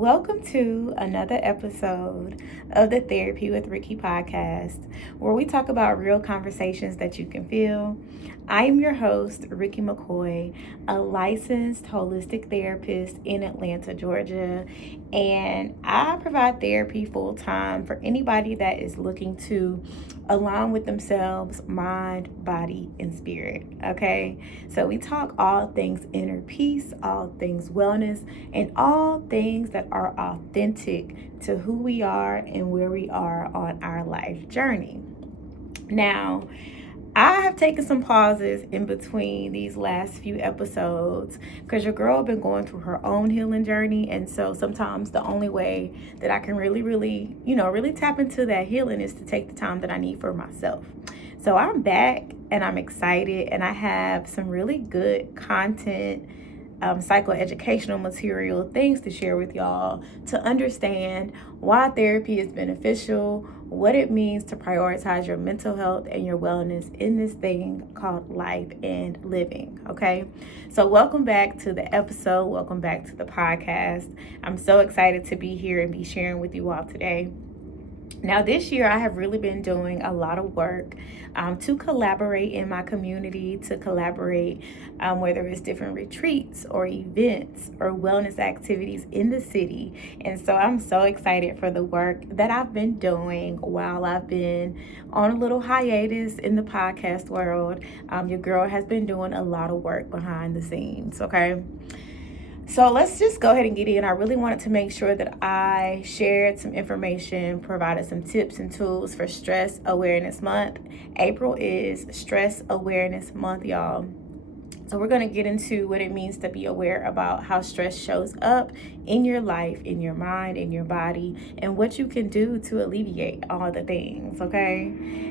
Welcome to another episode of the Therapy with Rikki podcast, where we talk about real conversations that you can feel. I am your host, Rikki McCoy, a licensed holistic therapist in Atlanta, Georgia, and I provide therapy full time for anybody that is looking to align with themselves, mind, body, and spirit. Okay, so we talk all things inner peace, all things wellness, and all things that are authentic to who we are and where we are on our life journey. Now, I have taken some pauses in between these last few episodes because your girl been going through her own healing journey, and so sometimes the only way that I can really tap into that healing is to take the time that I need for myself. So I'm back and I'm excited, and I have some really good content, psychoeducational material, things to share with y'all to understand why therapy is beneficial, what it means to prioritize your mental health and your wellness in this thing called life and living. Okay, so welcome back to the episode. Welcome back to the podcast. I'm so excited to be here and be sharing with you all today. Now, this year, I have really been doing a lot of work to collaborate in my community, to collaborate whether it's different retreats or events or wellness activities in the city. And so I'm so excited for the work that I've been doing while I've been on a little hiatus in the podcast world. Your girl has been doing a lot of work behind the scenes, okay? So let's just go ahead and get in. I really wanted to make sure that I shared some information, provided some tips and tools for Stress Awareness Month. April is Stress Awareness Month, y'all. So we're going to get into what it means to be aware about how stress shows up in your life, in your mind, in your body, and what you can do to alleviate all the things, okay?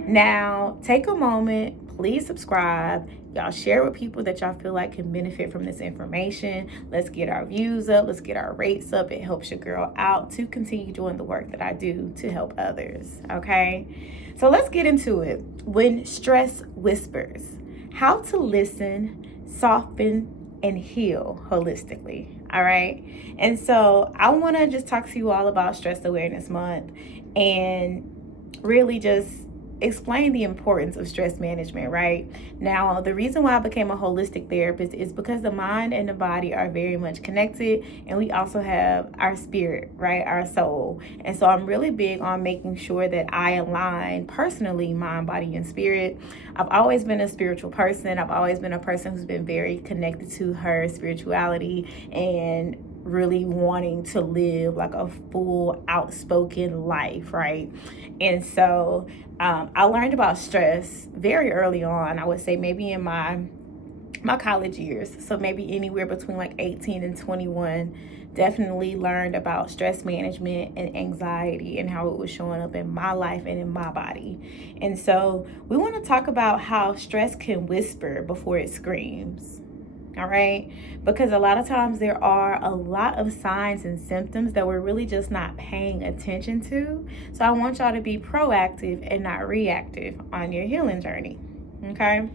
Now, take a moment, please subscribe. Y'all share with people that y'all feel like can benefit from this information. Let's get our views up. Let's get our rates up. It helps your girl out to continue doing the work that I do to help others, okay? So let's get into it. When stress whispers, how to listen, soften, and heal holistically. All right. And so I want to just talk to you all about Stress Awareness Month and really just explain the importance of stress management, right? Now, the reason why I became a holistic therapist is because the mind and the body are very much connected, and we also have our spirit, right? Our soul. And so I'm really big on making sure that I align personally mind, body, and spirit. I've always been a spiritual person. I've always been a person who's been very connected to her spirituality and really wanting to live like a full outspoken life, right? And so I learned about stress very early on. I would say maybe in my college years, so maybe anywhere between like 18 and 21. Definitely learned about stress management and anxiety and how it was showing up in my life and in my body. And so we want to talk about how stress can whisper before it screams. All right, because a lot of times there are a lot of signs and symptoms that we're really just not paying attention to. So I want y'all to be proactive and not reactive on your healing journey. Okay.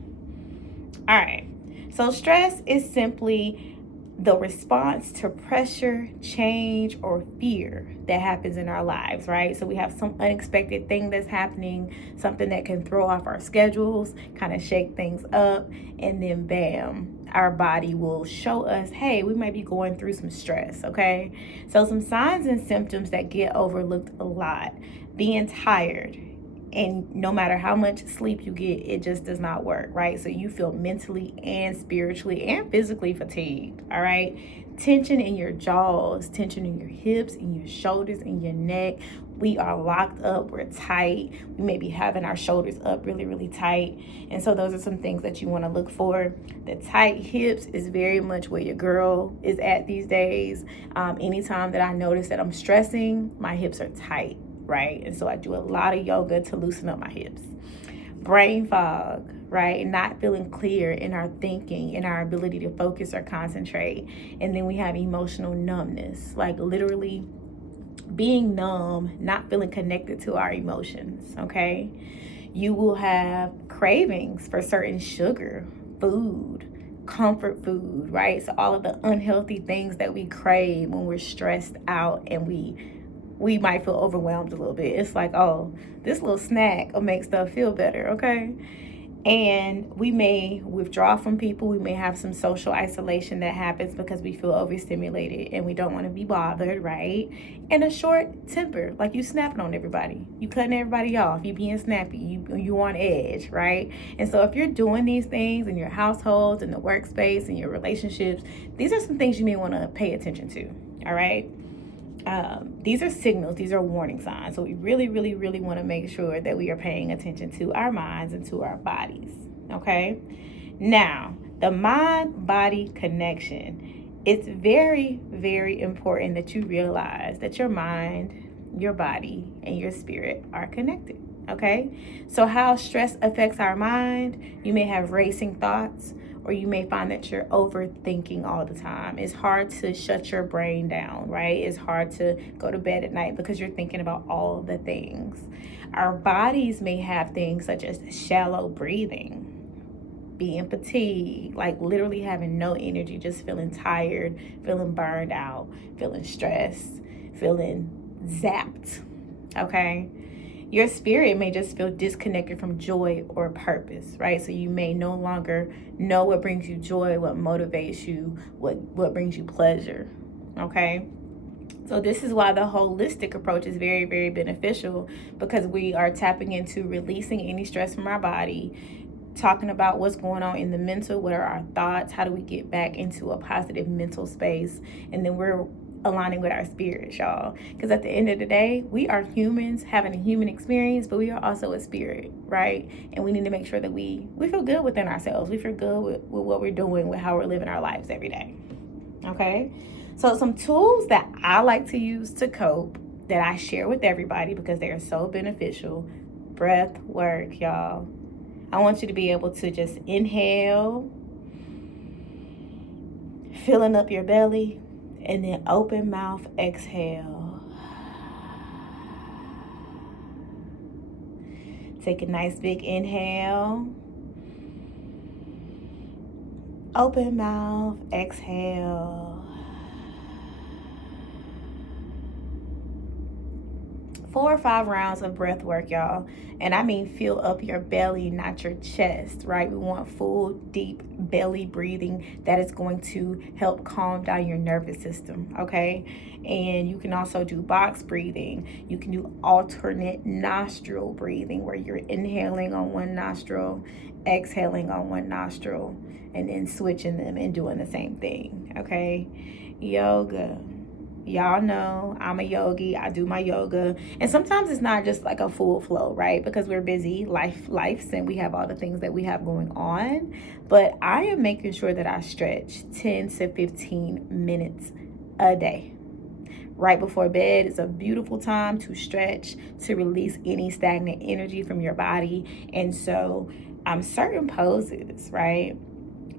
All right. So stress is simply the response to pressure, change, or fear that happens in our lives, right? So we have some unexpected thing that's happening, something that can throw off our schedules, kind of shake things up, and then bam, our body will show us, hey, we might be going through some stress, okay? So some signs and symptoms that get overlooked a lot: being tired, and no matter how much sleep you get, it just does not work, right? So you feel mentally and spiritually and physically fatigued, all right? Tension in your jaws, tension in your hips, in your shoulders, in your neck. We are locked up, we're tight. We may be having our shoulders up really, really tight. And so those are some things that you want to look for. The tight hips is very much where your girl is at these days. Anytime that I notice that I'm stressing, my hips are tight, right? And so I do a lot of yoga to loosen up my hips. Brain fog, right? Not feeling clear in our thinking, in our ability to focus or concentrate. And then we have emotional numbness, like literally being numb, not feeling connected to our emotions, okay? You will have cravings for certain sugar, food, comfort food, right? So all of the unhealthy things that we crave when we're stressed out and we might feel overwhelmed a little bit. It's like, oh, this little snack will make stuff feel better, okay? And we may withdraw from people. We may have some social isolation that happens because we feel overstimulated and we don't want to be bothered, right? And a short temper, like you snapping on everybody, you cutting everybody off, you being snappy, you on edge, right? And so if you're doing these things in your households, in the workspace, in your relationships, these are some things you may want to pay attention to, all right? These are signals, these are warning signs. So we really, really, really want to make sure that we are paying attention to our minds and to our bodies. Okay. Now, the mind-body connection. It's very, very important that you realize that your mind, your body, and your spirit are connected. Okay. So how stress affects our mind, you may have racing thoughts, or you may find that you're overthinking all the time. It's hard to shut your brain down, right? It's hard to go to bed at night because you're thinking about all the things. Our bodies may have things such as shallow breathing, being fatigued, like literally having no energy, just feeling tired, feeling burned out, feeling stressed, feeling zapped, okay? Your spirit may just feel disconnected from joy or purpose, right? So you may no longer know what brings you joy, what motivates you, what brings you pleasure, okay? So this is why the holistic approach is very, very beneficial, because we are tapping into releasing any stress from our body, talking about what's going on in the mental, what are our thoughts, how do we get back into a positive mental space, and then we're aligning with our spirits, y'all. Because at the end of the day, we are humans having a human experience, but we are also a spirit, right? And we need to make sure that we feel good within ourselves. We feel good with what we're doing, with how we're living our lives every day, okay? So some tools that I like to use to cope that I share with everybody because they are so beneficial. Breath work, y'all. I want you to be able to just inhale, filling up your belly, and then open mouth, exhale. Take a nice big inhale. Open mouth, exhale. 4 or 5 rounds of breath work, y'all. And I mean fill up your belly, not your chest, right? We want full, deep belly breathing that is going to help calm down your nervous system, okay? And you can also do box breathing. You can do alternate nostril breathing, where you're inhaling on one nostril, exhaling on one nostril, and then switching them and doing the same thing, okay? Yoga. Y'all know I'm a yogi. I do my yoga. And sometimes it's not just like a full flow, right? Because we're busy, lives, and we have all the things that we have going on. But I am making sure that I stretch 10 to 15 minutes a day. Right before bed is a beautiful time to stretch, to release any stagnant energy from your body. And so certain poses, right?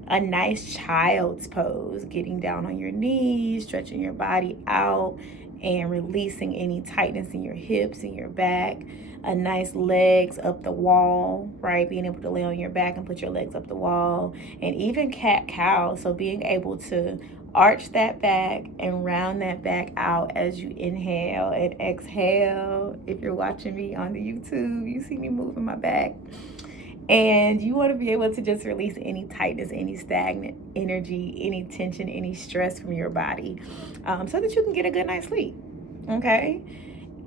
A nice child's pose, getting down on your knees, stretching your body out and releasing any tightness in your hips and your back. A nice legs up the wall, right? Being able to lay on your back and put your legs up the wall. And even cat-cow, so being able to arch that back and round that back out as you inhale and exhale. If you're watching me on the YouTube, you see me moving my back. And you want to be able to just release any tightness, any stagnant energy, any tension, any stress from your body, so that you can get a good night's sleep, okay?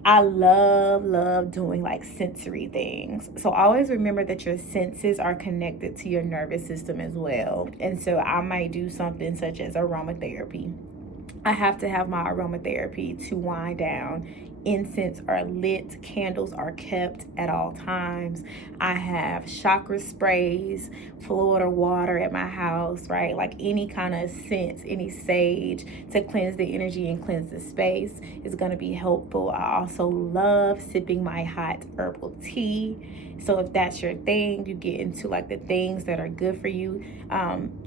I love doing like sensory things. So always remember that your senses are connected to your nervous system as well. And so I might do something such as aromatherapy. I have to have my aromatherapy to wind down. Incense are lit, candles are kept at all times. I have chakra sprays, Florida water at my house, right? Like any kind of scent, any sage to cleanse the energy and cleanse the space is going to be helpful. I also love sipping my hot herbal tea. So if that's your thing, you get into like the things that are good for you.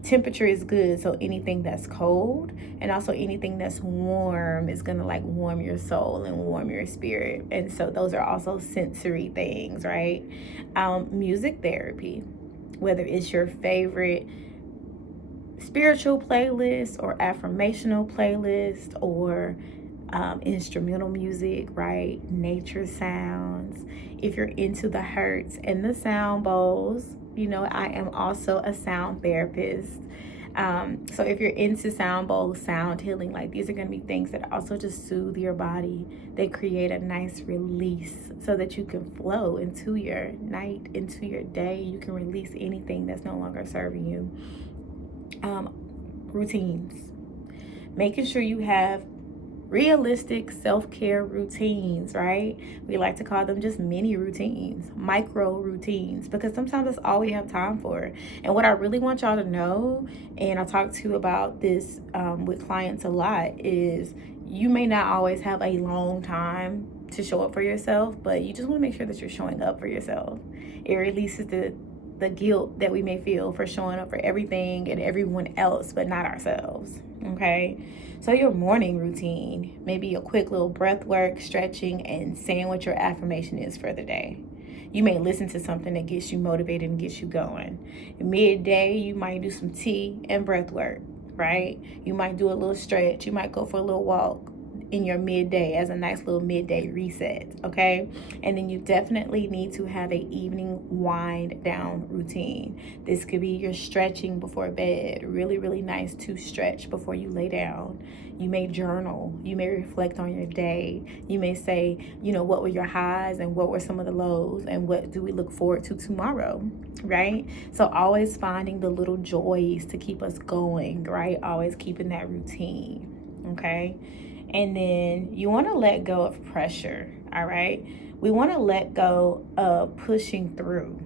Temperature is good, so anything that's cold and also anything that's warm is gonna like warm your soul and warm your spirit. And so those are also sensory things, right? Music therapy, whether it's your favorite spiritual playlist or affirmational playlist or instrumental music, right? Nature sounds. If you're into the hertz and the sound bowls, you know, I am also a sound therapist. So if you're into sound bowls, sound healing, like these are going to be things that also just soothe your body. They create a nice release so that you can flow into your night, into your day. You can release anything that's no longer serving you. Routines. Making sure you have realistic self-care routines, right? We like to call them just mini routines, micro routines, because sometimes that's all we have time for. And what I really want y'all to know, and I talk to about this with clients a lot, is you may not always have a long time to show up for yourself, but you just want to make sure that you're showing up for yourself. It releases the guilt that we may feel for showing up for everything and everyone else, but not ourselves, okay? So your morning routine, maybe a quick little breath work, stretching, and saying what your affirmation is for the day. You may listen to something that gets you motivated and gets you going. Midday, you might do some tea and breath work, right? You might do a little stretch. You might go for a little walk in your midday as a nice little midday reset, okay? And then you definitely need to have a evening wind down routine. This could be your stretching before bed. Really, really nice to stretch before you lay down. You may journal. You may reflect on your day. You may say, you know, what were your highs and what were some of the lows and what do we look forward to tomorrow, right? So always finding the little joys to keep us going, right? Always keeping that routine, okay? And then you want to let go of pressure, all right? We want to let go of pushing through.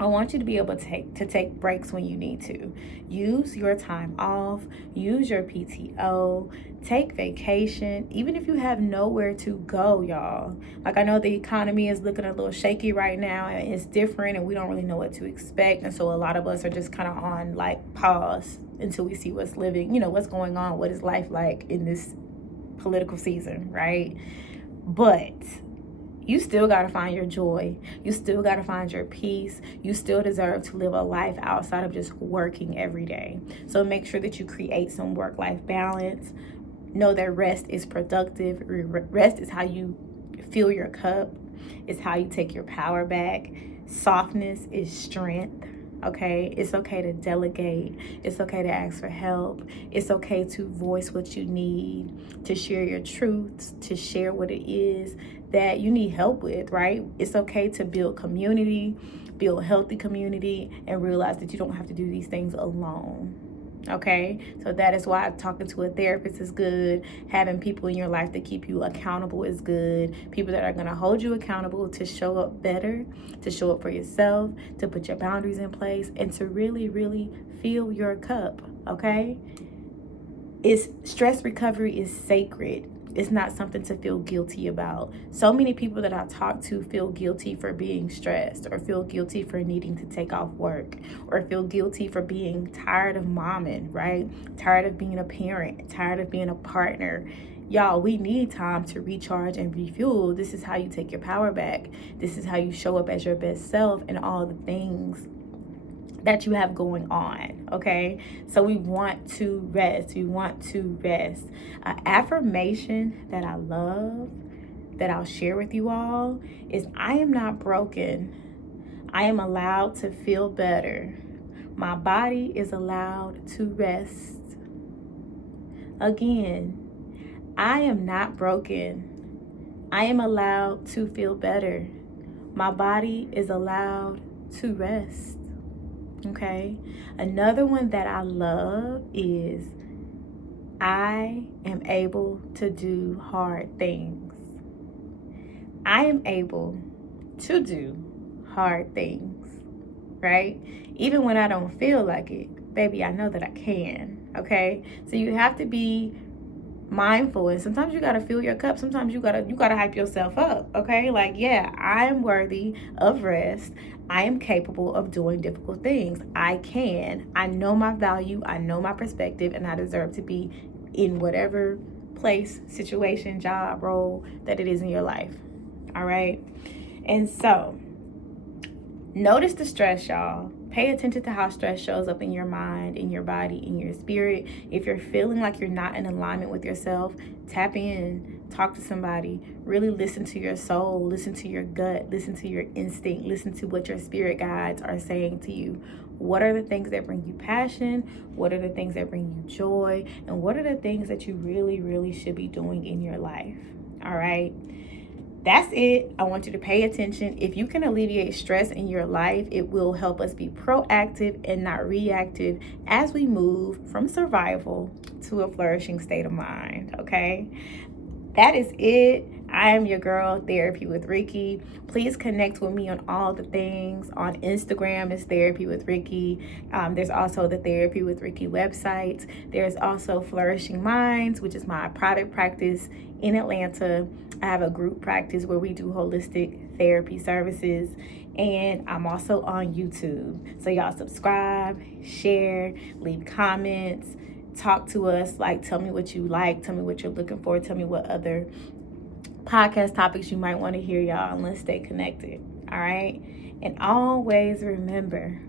I want you to be able to take breaks when you need to. Use your time off, use your PTO, take vacation, even if you have nowhere to go, y'all. Like, I know the economy is looking a little shaky right now and it's different and we don't really know what to expect. And so a lot of us are just kind of on like pause until we see what's going on, what is life like in this political season, right? But you still got to find your joy. You still got to find your peace. You still deserve to live a life outside of just working every day. So make sure that you create some work-life balance. Know that rest is productive. Rest is how you fill your cup. It's how you take your power back. Softness is strength. Okay, it's okay to delegate. It's okay to ask for help. It's okay to voice what you need, to share your truths, to share what it is that you need help with, right? It's okay to build community, build healthy community, and realize that you don't have to do these things alone. Okay, so that is why talking to a therapist is good. Having people in your life that keep you accountable is good. People that are going to hold you accountable to show up better, to show up for yourself, to put your boundaries in place, and to really, really fill your cup. Okay, stress recovery is sacred. It's not something to feel guilty about. So many people that I talk to feel guilty for being stressed, or feel guilty for needing to take off work, or feel guilty for being tired of momming, right? Tired of being a parent, tired of being a partner. Y'all, we need time to recharge and refuel. This is how you take your power back. This is how you show up as your best self and all the things that you have going on, okay? So we want to rest. Affirmation that I love, that I'll share with you all, is I am not broken. I am allowed to feel better. My body is allowed to rest. Again, I am not broken. I am allowed to feel better. My body is allowed to rest. Okay, another one that I love is I am able to do hard things. I am able to do hard things, right? Even when I don't feel like it, baby, I know that I can. Okay, so you have to be mindful, and sometimes you gotta fill your cup. Sometimes you gotta hype yourself up. Okay, like, yeah, I am worthy of rest. I am capable of doing difficult things. I know my value, I know my perspective, and I deserve to be in whatever place, situation, job, role that it is in your life. All right, and so notice the stress, y'all. Pay attention to how stress shows up in your mind, in your body, in your spirit. If you're feeling like you're not in alignment with yourself, tap in, talk to somebody, really listen to your soul, listen to your gut, listen to your instinct, listen to what your spirit guides are saying to you. What are the things that bring you passion? What are the things that bring you joy? And what are the things that you really, really should be doing in your life? All right. That's it. I want you to pay attention. If you can alleviate stress in your life, it will help us be proactive and not reactive as we move from survival to a flourishing state of mind. Okay? That is it. I am your girl, Therapy with Rikki. Please connect with me on all the things. On Instagram, it's Therapy with Rikki. There's also the Therapy with Rikki website. There's also Flourishing Minds, which is my private practice in Atlanta. I have a group practice where we do holistic therapy services. And I'm also on YouTube. So y'all subscribe, share, leave comments, talk to us. Like, tell me what you like, tell me what you're looking for, tell me what other podcast topics you might want to hear, y'all, and let's stay connected. All right. And always remember,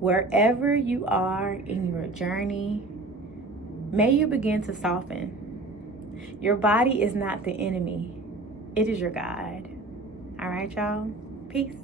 wherever you are in your journey, may you begin to soften. Your body is not the enemy, it is your guide. All right, y'all. Peace.